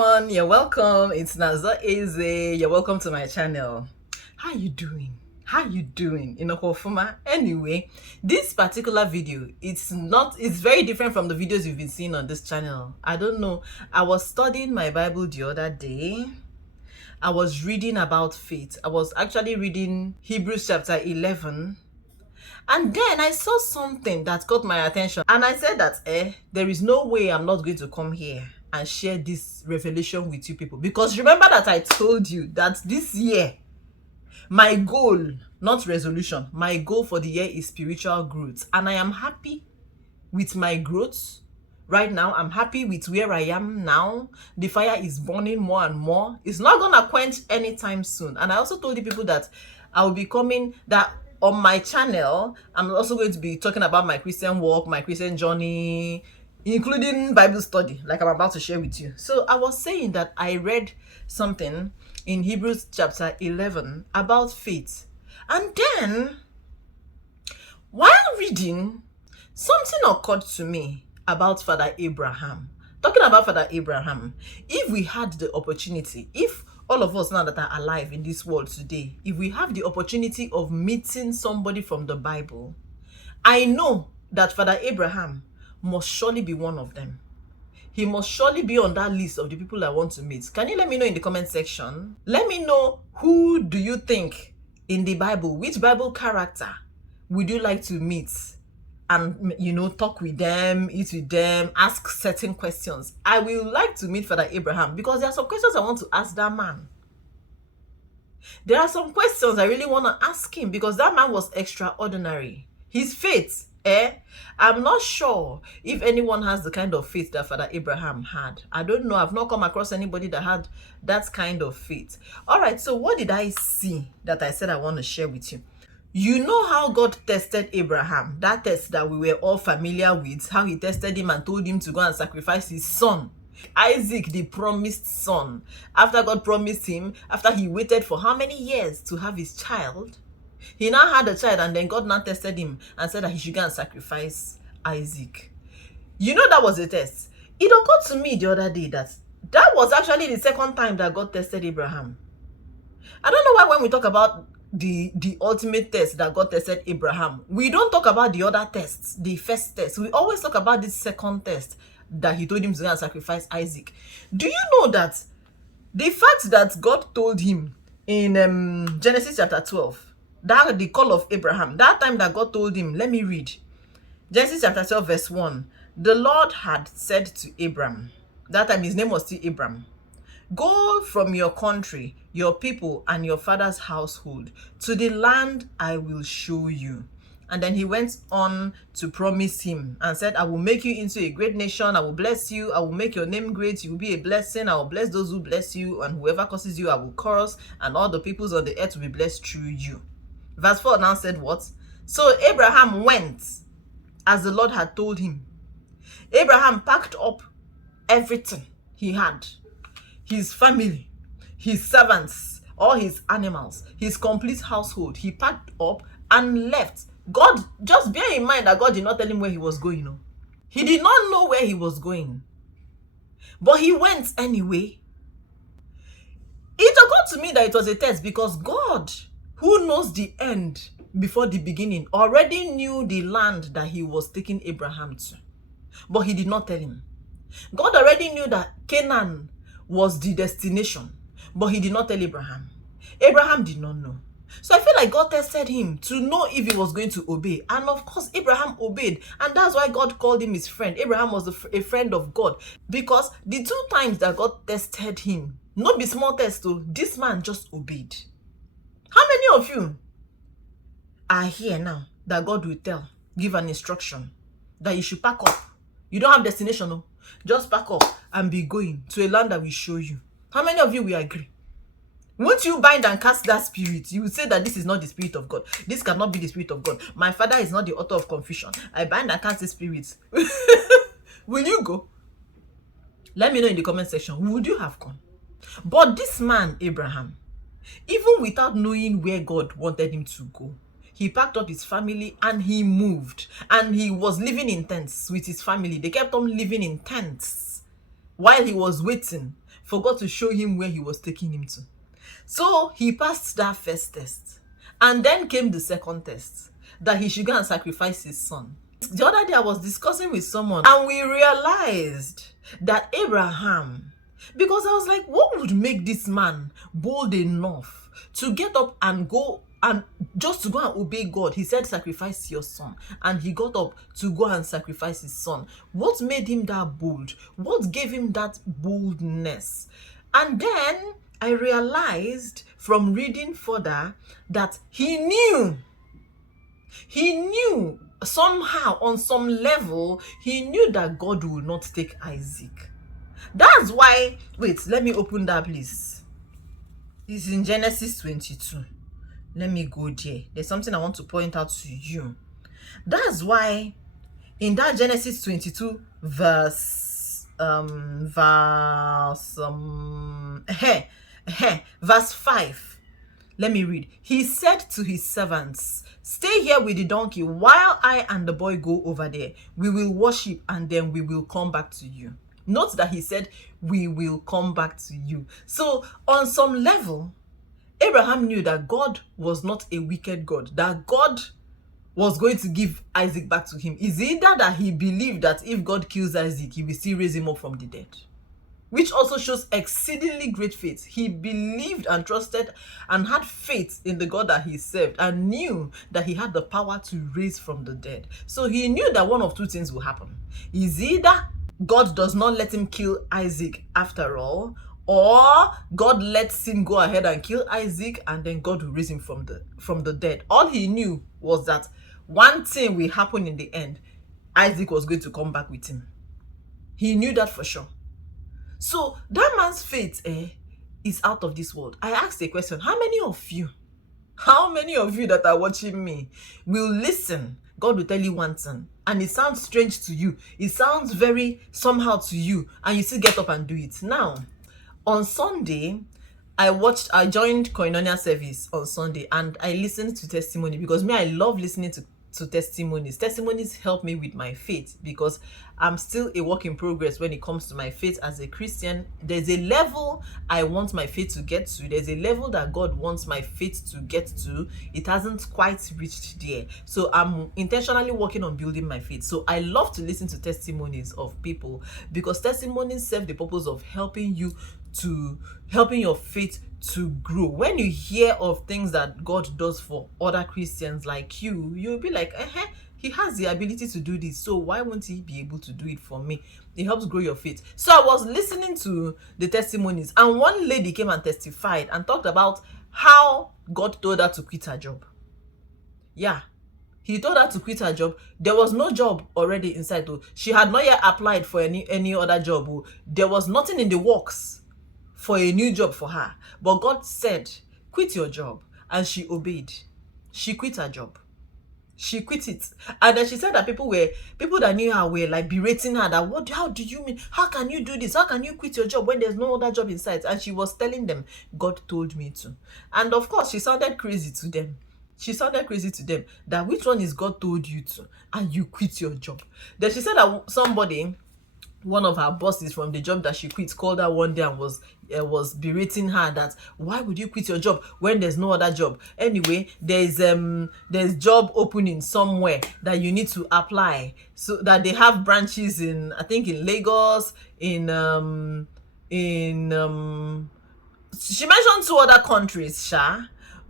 everyone, you're welcome. It's nazor.ezeh. You're welcome to my channel. How you doing? How you doing? Anyway, this particular video, it's very different from the videos you've been seeing on this channel. I don't know. I was studying my Bible the other day. I was reading about faith. I was actually reading Hebrews chapter 11. And then I saw something that caught my attention. And I said that, there is no way I'm not going to come here and share this revelation with you people. Because remember that I told you that this year, my goal, not resolution, my goal for the year is spiritual growth. And I am happy with my growth. Right now, I'm happy with where I am now. The fire is burning more and more. It's not going to quench anytime soon. And I also told the people that I will be coming, that on my channel, I'm also going to be talking about my Christian walk, my Christian journey, including Bible study, like I'm about to share with you. So I was saying that I read something in Hebrews chapter 11 about faith. And then, while reading, something occurred to me about Father Abraham. Talking about Father Abraham, if we had the opportunity, if all of us now that are alive in this world today, if we have the opportunity of meeting somebody from the Bible, I know that Father Abraham must surely be one of them. He must surely be on that list of the people I want to meet. Can you let me know in the comment section? Let me know, who do you think in the Bible, which Bible character would you like to meet? And, talk with them, eat with them, ask certain questions. I will like to meet Father Abraham because there are some questions I want to ask that man. There are some questions I really want to ask him because that man was extraordinary. His faith, I'm not sure if anyone has the kind of faith that Father Abraham had. I don't know. I've not come across anybody that had that kind of faith. All right, so what did I see that I said I want to share with you? You know how God tested Abraham, that test that we were all familiar with, how he tested him and told him to go and sacrifice his son, Isaac, the promised son. After God promised him, after he waited for how many years to have his child, he now had a child, and then God now tested him and said that he should go and sacrifice Isaac. You know, that was a test. It occurred to me the other day that was actually the second time that God tested Abraham. I don't know why when we talk about the ultimate test that God tested Abraham, we don't talk about the other tests, the first test. We always talk about this second test that he told him to go and sacrifice Isaac. Do you know that the fact that God told him in Genesis chapter 12, that the call of Abraham, that time that God told him, let me read. Genesis chapter 12 verse 1. The Lord had said to Abram, that time his name was still Abram, go from your country, your people, and your father's household to the land I will show you. And then he went on to promise him and said, I will make you into a great nation. I will bless you. I will make your name great. You will be a blessing. I will bless those who bless you. And whoever curses you, I will curse. And all the peoples on the earth will be blessed through you. Verse 4 now said what? So Abraham went as the Lord had told him. Abraham packed up everything he had. His family, his servants, all his animals, his complete household. He packed up and left. God, just bear in mind that God did not tell him where he was going. No. He did not know where he was going. But he went anyway. It occurred to me that it was a test because God, who knows the end before the beginning, already knew the land that he was taking Abraham to. But he did not tell him. God already knew that Canaan was the destination, but he did not tell Abraham. Abraham did not know. So I feel like God tested him to know if he was going to obey. And of course, Abraham obeyed. And that's why God called him his friend. Abraham was a friend of God. Because the two times that God tested him, not be small test though, this man just obeyed. How many of you are here now that God will give an instruction that you should pack up? You don't have destination, no? Just pack up and be going to a land that will show you. How many of you will agree? Won't you bind and cast that spirit? You will say that this is not the spirit of God. This cannot be the spirit of God. My father is not the author of confusion. I bind and cast the spirit. Will you go? Let me know in the comment section. Would you have gone? But this man, Abraham, even without knowing where God wanted him to go, he packed up his family and he moved. And he was living in tents with his family. They kept on living in tents while he was waiting forgot to show him where he was taking him to. So he passed that first test. And then came the second test, that he should go and sacrifice his son. The other day I was discussing with someone and we realized that Abraham, because I was like, what would make this man bold enough to get up and go and just to go and obey God? He said, sacrifice your son. And he got up to go and sacrifice his son. What made him that bold? What gave him that boldness? And then I realized from reading further that he knew somehow, on some level, he knew that God will not take Isaac. That's why, wait, let me open that, please. It's in Genesis 22. Let me go there. There's something I want to point out to you. That's why in that Genesis 22 verse 5, let me read. He said to his servants, stay here with the donkey while I and the boy go over there. We will worship and then we will come back to you. Note that he said, we will come back to you. So on some level, Abraham knew that God was not a wicked God, that God was going to give Isaac back to him. Is either that he believed that if God kills Isaac, he will still raise him up from the dead, which also shows exceedingly great faith. He believed and trusted and had faith in the God that he served and knew that he had the power to raise from the dead. So he knew that one of two things will happen. Is either God does not let him kill Isaac after all, or God lets him go ahead and kill Isaac and then God will raise him from the dead. All he knew was that one thing will happen in the end. Isaac was going to come back with him. He knew that for sure. So that man's faith is out of this world. I asked a question. How many of you that are watching me will listen? God will tell you one thing and it sounds strange to you. It sounds very somehow to you and you still get up and do it. Now, on Sunday, I joined Koinonia service on Sunday and I listened to testimony because I love listening to testimonies. Testimonies help me with my faith because I'm still a work in progress when it comes to my faith as a Christian. There's a level I want my faith to get to. There's a level that God wants my faith to get to. It hasn't quite reached there. So I'm intentionally working on building my faith. So I love to listen to testimonies of people because testimonies serve the purpose of helping your faith to grow. When you hear of things that God does for other Christians like you, you'll be like, he has the ability to do this, so why won't he be able to do it for me? It helps grow your faith. So I was listening to the testimonies and one lady came and testified and talked about how God told her to quit her job. Yeah, he told her to quit her job. There was no job already inside though. She had not yet applied for any other job. There was nothing in the works for a new job for her. But God said, quit your job. And she obeyed. She quit her job. She quit it. And then she said that people that knew her were like berating her that, how do you mean? How can you do this? How can you quit your job when there's no other job in sight? And she was telling them, God told me to. And of course, she sounded crazy to them. That which one is God told you to? And you quit your job. Then she said that one of her bosses from the job that she quit called her one day and was berating her that why would you quit your job when there's no other job? Anyway, there's job opening somewhere that you need to apply, so that they have branches in, I think, in Lagos, she mentioned 2 other countries,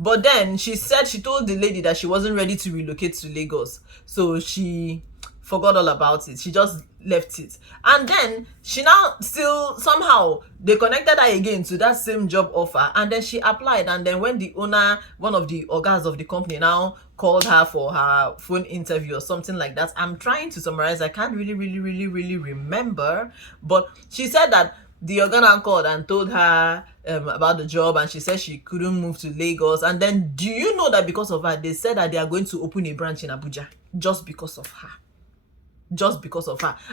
but then she told the lady that she wasn't ready to relocate to Lagos, so she forgot all about it. She just left it. And then she now still somehow they connected her again to that same job offer, and then she applied. And then when the owner, one of the organs of the company, now called her for her phone interview or something like that, I'm trying to summarize, I can't really remember, but she said that the organ called and told her about the job, and she said she couldn't move to Lagos. And then do you know that because of her, they said that they are going to open a branch in Abuja just because of her.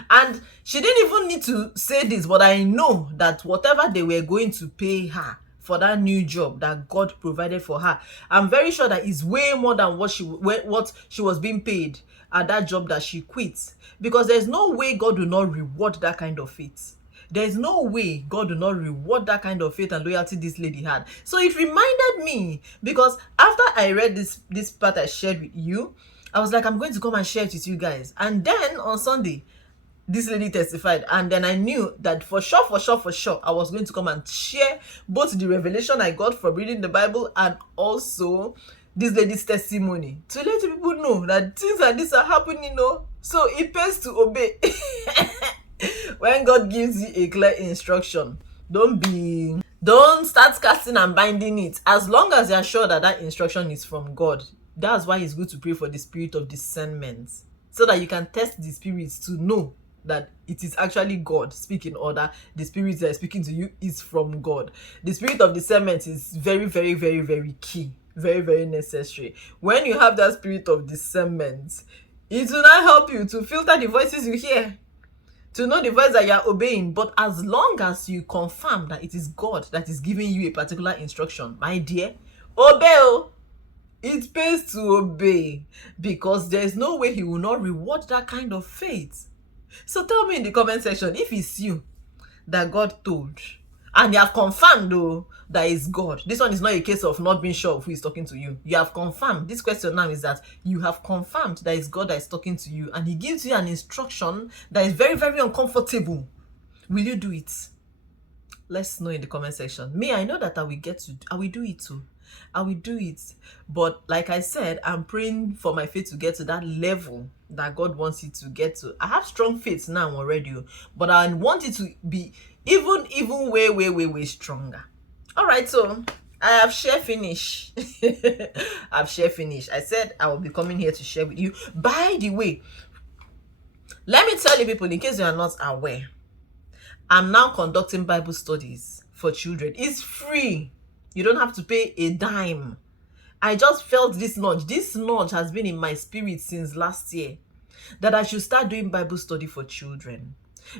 And she didn't even need to say this, but I know that whatever they were going to pay her for that new job that God provided for her, I'm very sure that is way more than what she was being paid at that job that she quit, because there's no way God will not reward that kind of faith. There is no way God will not reward that kind of faith and loyalty this lady had. So it reminded me, because after I read this part I shared with you, I was like, I'm going to come and share it with you guys. And then on Sunday, this lady testified, and then I knew that for sure, I was going to come and share both the revelation I got from reading the Bible and also this lady's testimony, to let people know that things like this are happening, so it pays to obey. When God gives you a clear instruction, don't start casting and binding it. As long as you're sure that that instruction is from God, that's why it's good to pray for the spirit of discernment, so that you can test the spirits to know that it is actually God speaking, or that the spirit that is speaking to you is from God. The spirit of discernment is very, very, very, very key, very, very necessary. When you have that spirit of discernment, it will not help you to filter the voices you hear, to know the voice that you are obeying. But as long as you confirm that it is God that is giving you a particular instruction, my dear, obey. It pays to obey, because there is no way he will not reward that kind of faith. So tell me in the comment section if it's you that God told, and you have confirmed though that it's God. This one is not a case of not being sure of who is talking to you. You have confirmed. This question now is that you have confirmed that it's God that is talking to you, and he gives you an instruction that is very, very uncomfortable. Will you do it? Let's know in the comment section. Me, I know that I will do it too. I will do it. But like I said, I'm praying for my faith to get to that level that God wants it to get to. I have strong faith now already, but I want it to be even way stronger. All right, so I have share finish. I've share finish. I said I will be coming here to share with you. By the way, let me tell you people, in case you are not aware, I'm now conducting Bible studies for children. It's free. You don't have to pay a dime. I just felt this nudge. This nudge has been in my spirit since last year, that I should start doing Bible study for children,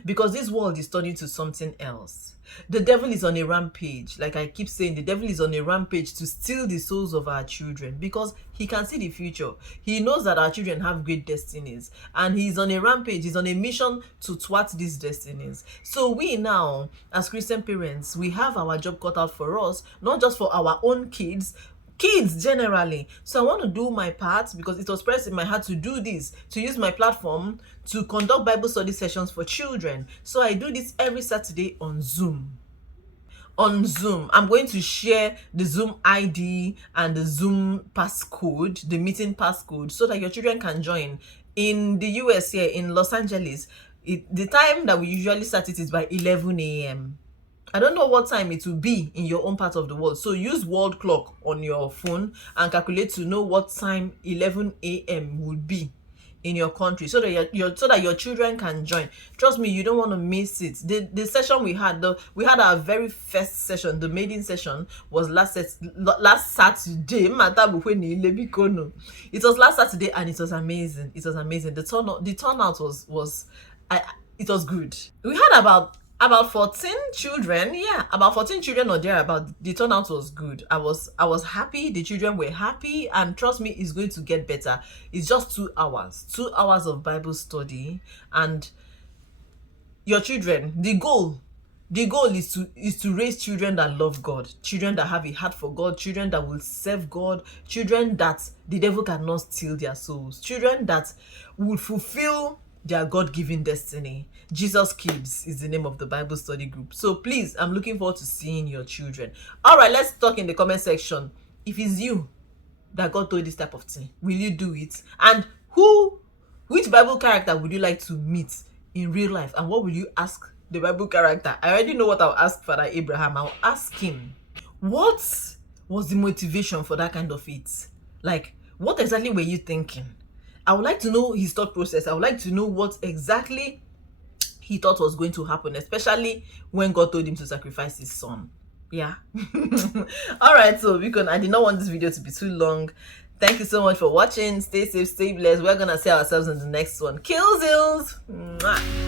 because this world is turning to something else. The devil is on a rampage. Like I keep saying, the devil is on a rampage to steal the souls of our children, because he can see the future. He knows that our children have great destinies, and he's on a rampage. He's on a mission to thwart these destinies. So we now, as Christian parents, we have our job cut out for us, not just for our own kids generally. So I want to do my part, because it was pressed in my heart to do this, to use my platform to conduct Bible study sessions for children. So I do this every Saturday on Zoom. I'm going to share the Zoom ID and the Zoom passcode, the meeting passcode, so that your children can join. In the US here, in Los Angeles, the time that we usually start it is by 11 a.m. I don't know what time it will be in your own part of the world. So use world clock on your phone and calculate to know what time 11 a.m. will be in your country, so that your children can join. Trust me, you don't want to miss it. The session we had our very first session, the maiden session, was last Saturday. It was last Saturday, and it was amazing. The turnout it was good. We had about 14 children. Yeah, about 14 children or thereabout. The turnout was good. I was happy. The children were happy, and trust me, it's going to get better. It's just 2 hours of Bible study, and your children, the goal is to raise children that love God, children that have a heart for God, children that will serve God, children that the devil cannot steal their souls, children that will fulfill their God-given destiny. Jesus Kids is the name of the Bible study group. So please, I'm looking forward to seeing your children. All right, let's talk in the comment section. If it's you that God told this type of thing, will you do it? And which Bible character would you like to meet in real life? And what will you ask the Bible character? I already know what I'll ask Father Abraham. I'll ask him, what was the motivation for that kind of it? Like, what exactly were you thinking? I would like to know his thought process. I would like to know what exactly he thought was going to happen, especially when God told him to sacrifice his son. Yeah. All right, so I did not want this video to be too long. Thank you so much for watching. Stay safe, stay blessed. We're gonna see ourselves in the next one. Kill Zills. Mwah.